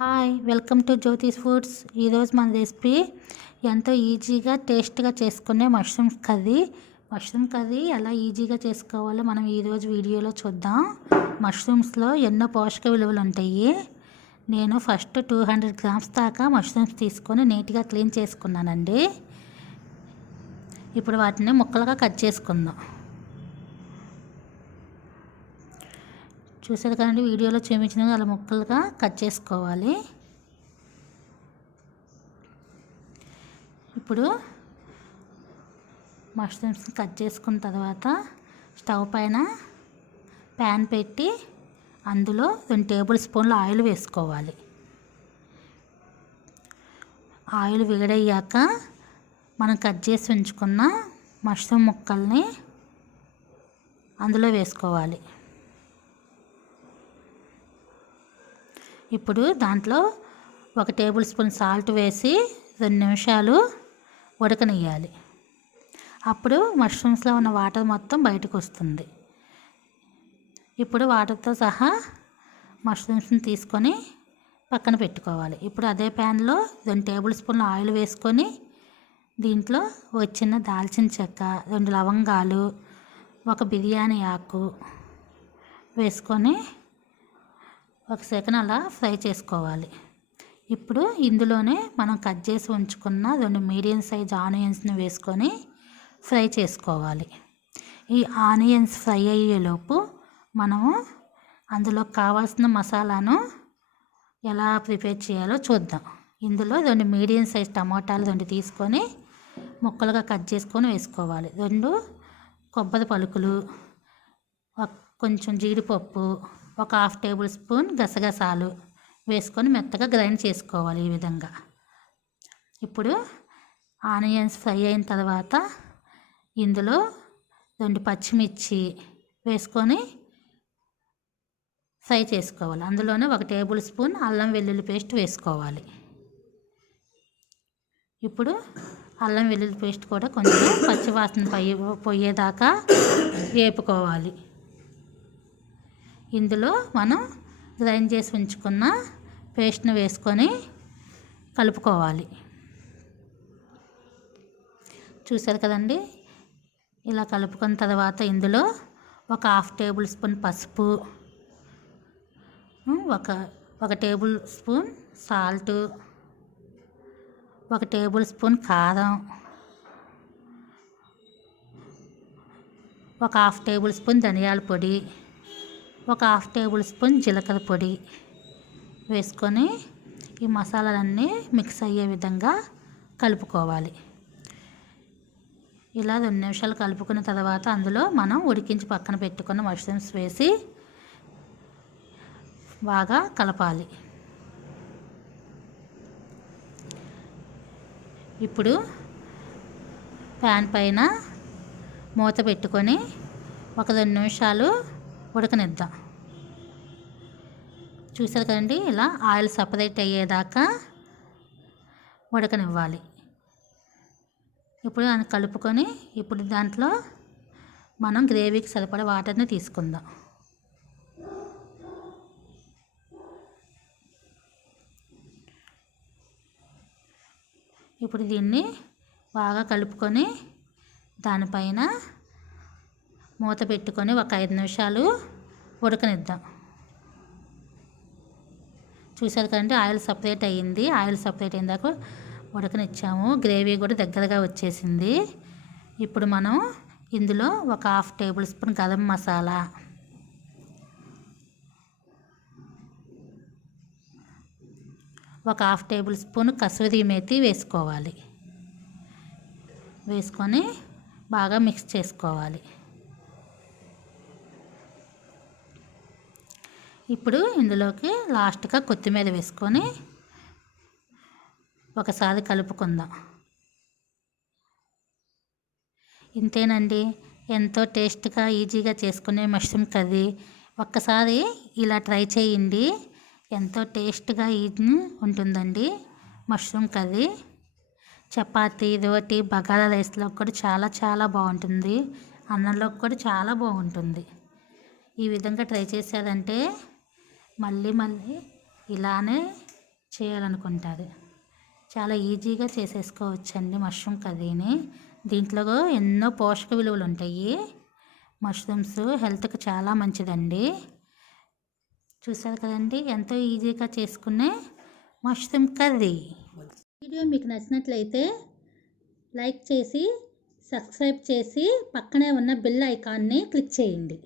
Hi welcome to Jyothish foods. ఈరోజు మన recipe ఎంతో ఈజీగా టేస్ట్గా చేసుకునే మష్రూమ్ కర్రీ ఎలా ఈజీగా చేసుకోవాలో మనం ఈరోజు వీడియోలో చూద్దాం. మష్రూమ్స్లో ఎన్నో పోషక విలువలు ఉంటాయి. నేను ఫస్ట్ 200 గ్రామ్స్ దాకా మష్రూమ్స్ తీసుకొని నీట్గా క్లీన్ చేసుకున్నానండి. ఇప్పుడు వాటిని ముక్కలుగా కట్ చేసుకుందాం. చూసారు కదండి, వీడియోలో చూపించిన అలా ముక్కలుగా కట్ చేసుకోవాలి. ఇప్పుడు మష్రూమ్స్ కట్ చేసుకున్న తర్వాత స్టవ్ పైన ప్యాన్ పెట్టి అందులో 2 టేబుల్ స్పూన్ల ఆయిల్ వేసుకోవాలి. ఆయిల్ వేడయ్యాక మనం కట్ చేసి ఉంచుకున్న మష్రూమ్ ముక్కల్ని అందులో వేసుకోవాలి. ఇప్పుడు దాంట్లో 1 టేబుల్ స్పూన్ సాల్ట్ వేసి 2 నిమిషాలు ఉడకనియ్యాలి. అప్పుడు మష్రూమ్స్లో ఉన్న వాటర్ మొత్తం బయటకు వస్తుంది. ఇప్పుడు వాటర్తో సహా మష్రూమ్స్ని తీసుకొని పక్కన పెట్టుకోవాలి. ఇప్పుడు అదే ప్యాన్లో 2 టేబుల్ స్పూన్ల ఆయిల్ వేసుకొని దీంట్లో ఒక చిన్న దాల్చిన చెక్క, 2 లవంగాలు, 1 బిర్యానీ ఆకు వేసుకొని 1 సెకండ్ అలా ఫ్రై చేసుకోవాలి. ఇప్పుడు ఇందులోనే మనం కట్ చేసి ఉంచుకున్న 2 మీడియం సైజ్ ఆనియన్స్ని వేసుకొని ఫ్రై చేసుకోవాలి. ఈ ఆనియన్స్ ఫ్రై అయ్యేలోపు మనము అందులో కావాల్సిన మసాలాను ఎలా ప్రిపేర్ చేయాలో చూద్దాం. ఇందులో 2 మీడియం సైజ్ టమాటాలు 2 తీసుకొని ముక్కలుగా కట్ చేసుకొని వేసుకోవాలి. 2 కొబ్బరి పలుకులు, కొంచెం జీడిపప్పు, 1/2 టేబుల్ స్పూన్ గసగసాలు వేసుకొని మెత్తగా గ్రైండ్ చేసుకోవాలి. ఈ విధంగా ఇప్పుడు ఆనియన్స్ ఫ్రై అయిన తర్వాత ఇందులో 2 పచ్చిమిర్చి వేసుకొని ఫ్రై చేసుకోవాలి. అందులోనే 1 టేబుల్ స్పూన్ అల్లం వెల్లుల్లి పేస్ట్ వేసుకోవాలి. ఇప్పుడు అల్లం వెల్లుల్లి పేస్ట్ కూడా కొంచెం పచ్చివాసన పోయేదాకా వేపుకోవాలి. ఇందులో మనం గ్రైండ్ చేసి ఉంచుకున్న పేస్ట్ని వేసుకొని కలుపుకోవాలి. చూసారు కదండి, ఇలా కలుపుకున్న తర్వాత ఇందులో 1/2 టేబుల్ స్పూన్ పసుపు, 1 table spoon salt, 1 table spoon కారం, 1/2 టేబుల్ స్పూన్ ధనియాల పొడి, 1/2 టేబుల్ స్పూన్ జీలకర్ర పొడి వేసుకొని ఈ మసాలాలన్నీ మిక్స్ అయ్యే విధంగా కలుపుకోవాలి. ఇలా 2 నిమిషాలు కలుపుకున్న తర్వాత అందులో మనం ఉడికించి పక్కన పెట్టుకున్న మష్రూమ్స్ వేసి బాగా కలపాలి. ఇప్పుడు ప్యాన్ పైన మూత పెట్టుకొని 2 నిమిషాలు ఉడకనిద్దాం. చూసారు కదండి, ఇలా ఆయిల్ సపరేట్ అయ్యేదాకా ఉడకనివ్వాలి. ఇప్పుడు దాన్ని కలుపుకొని ఇప్పుడు దాంట్లో మనం గ్రేవీకి సరిపడా వాటర్ని తీసుకుందాం. ఇప్పుడు దీన్ని బాగా కలుపుకొని దానిపైన మూత పెట్టుకొని 5 నిమిషాలు ఉడకనిద్దాం. చూసారు కదండి, ఆయిల్ సపరేట్ అయ్యింది. ఆయిల్ సపరేట్ అయిన దాకా ఉడకనిచ్చాము. గ్రేవీ కూడా దగ్గరగా వచ్చేసింది. ఇప్పుడు మనం ఇందులో 1/2 table spoon garam masala, 1/2 table spoon kasuri methi వేసుకోవాలి. వేసుకొని బాగా మిక్స్ చేసుకోవాలి. ఇప్పుడు ఇందులోకి లాస్ట్గా కొత్తిమీర వేసుకొని ఒకసారి కలుపుకుందాం. ఇంతేనండి, ఎంతో టేస్ట్గా ఈజీగా చేసుకునే మష్రూమ్ కర్రీ. ఒక్కసారి ఇలా ట్రై చేయండి, ఎంతో టేస్ట్గా ఉంటుందండి మష్రూమ్ కర్రీ. చపాతీ, రోటీ, బగారా రైస్లో కూడా చాలా చాలా బాగుంటుంది. అన్నంలో కూడా చాలా బాగుంటుంది. ఈ విధంగా ట్రై చేశారంటే మళ్ళీ ఇలానే చేయాలనుకుంటారు. చాలా ఈజీగా చేసేసుకోవచ్చండి మష్రూమ్ కర్రీని. దీంట్లో ఎన్నో పోషక విలువలు ఉంటాయి. మష్రూమ్స్ హెల్త్కి చాలా మంచిదండి. చూసారు కదండి, ఎంతో ఈజీగా చేసుకునే మష్రూమ్ కర్రీ. వీడియో మీకు నచ్చినట్లయితే లైక్ చేసి, సబ్స్క్రైబ్ చేసి, పక్కనే ఉన్న బెల్ ఐకాన్ని క్లిక్ చేయండి.